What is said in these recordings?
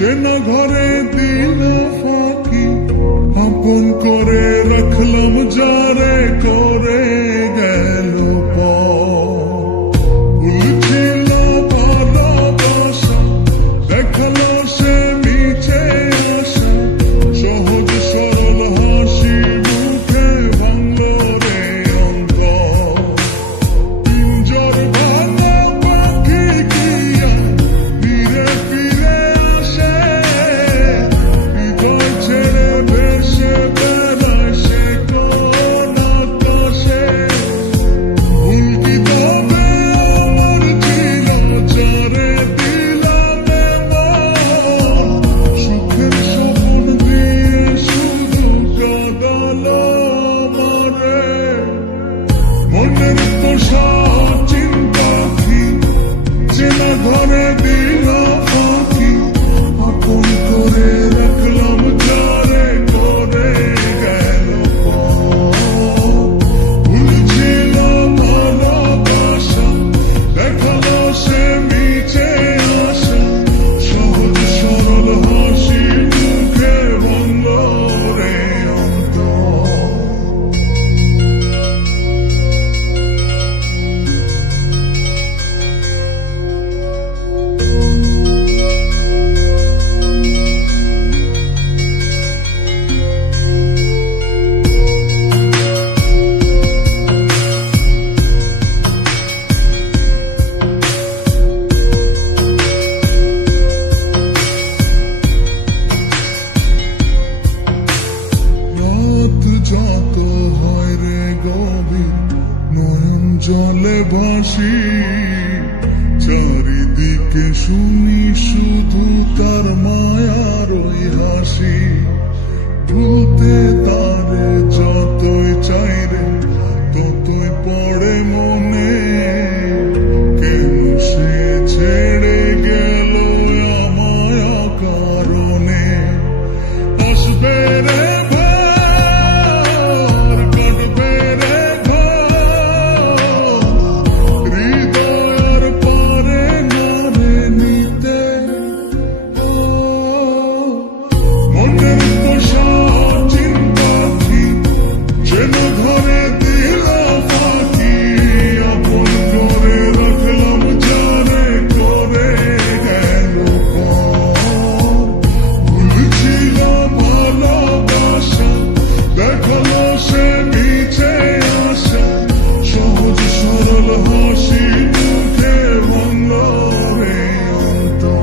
চেনা ঘরে দিল ফাঁকি, আপন করে রাখলাম যারে করে গেল ভুলছিল ভালোবাসা, দেখালো সে মিছে আশা, সহজ সরল হাসি মুখে ভাঙলো রে অন্তর। পিঞ্জর ভাঙা পাখি গিয়া ফিরে ফিরে আসে, হৃদয় ছেড়ে ভেসে বেড়ায় সে কোন আকাশে। ভুল কি তবে আমার ছিল যারে দিলাম এমন, সুখের স্বপ্ন দিয়ে শুধু কাঁদালো আমারে। মনের তোষা চিন্তা কি, চেনা ঘরে দিল ফাঁকি, আপন করে রাখলাম যারে করে গেল ভুল ছিল ভালোবাসা, দেখালো সে মিছে আশা, সহজ সরল হাসি মুখে ভাঙলো রে অন্তর। রাত যত হয় রে গভীর, নয়ন জলে ভাসি, চারিদিকে শুনি শুধু তার মায়ার ওই হাসি। ভুলতে তারে যতই চাই রে ততই পড়ে মনে, কেন সে ছেড়ে গেল আমায় কারণে। আসবে রে ঘর, কাটবে রে ঘর, হৃদয়ের পারে নারে নিতে। মনের তোষা চিন্তা কি, যেন ঘরে দিল ফাঁকি, আপন করে রাখলাম যারে করে গেল ভুল ছিল ভালোবাসা, দেখালো সে মিছে আশা, সহজ সরল হাসি মুখে ভাঙলো রে অন্তর।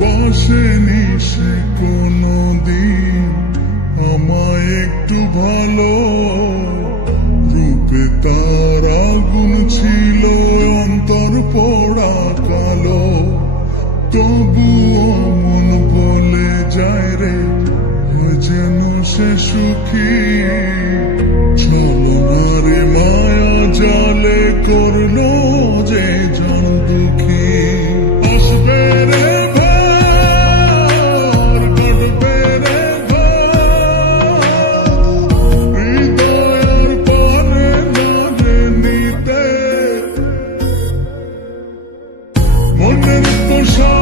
বাসেনি সে কোনদিন আমায় একটু ভালো, রূপে তার আগুন ছিল অন্তর পোড়া কালো। তবুও মন বলে যায় রে, হয় যেন সে সুখী, ছলনারে মায়া জালে করলো যে জন দুঃখী। আসবে রে ঘর, কাটবে রে ঘর, হৃদয়ের পারে নারে নিতে। মনের তোষা